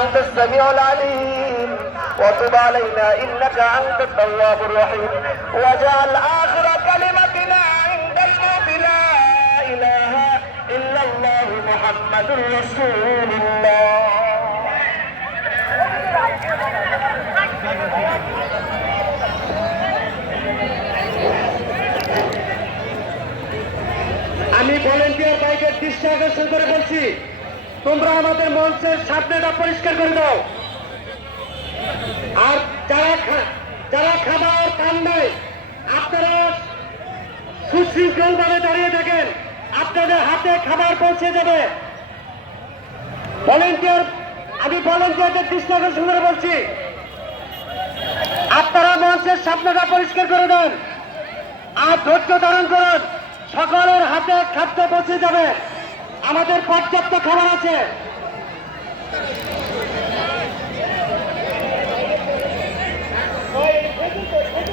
أنت السميع العليم وتب علينا إنك أنت التواب الرحيم واجعل آخر كلمتنا عند الموت لا إله إلا الله محمد رسول الله আমি ভলেন্টিয়ার বাইকের দৃষ্টি আকর্ষণ করে বলছি, তোমরা আমাদের মঞ্চের সামনেটা পরিষ্কার করে দাও। আর যারা খাবার খান নাই, আপনারা সুশৃঙ্খল ভাবে দাঁড়িয়ে থাকেন, আপনাদের হাতে খাবার পৌঁছে যাবে। আমি ভলেন্টিয়ারদের দৃষ্টি আকর্ষণ করে বলছি, আপনারা মঞ্চের সামনেটা পরিষ্কার করে দেন আর ধৈর্য ধারণ করুন। সকলের হাতে খাদ্য পৌঁছে যাবে, আমাদের পর্যাপ্ত খাবার আছে।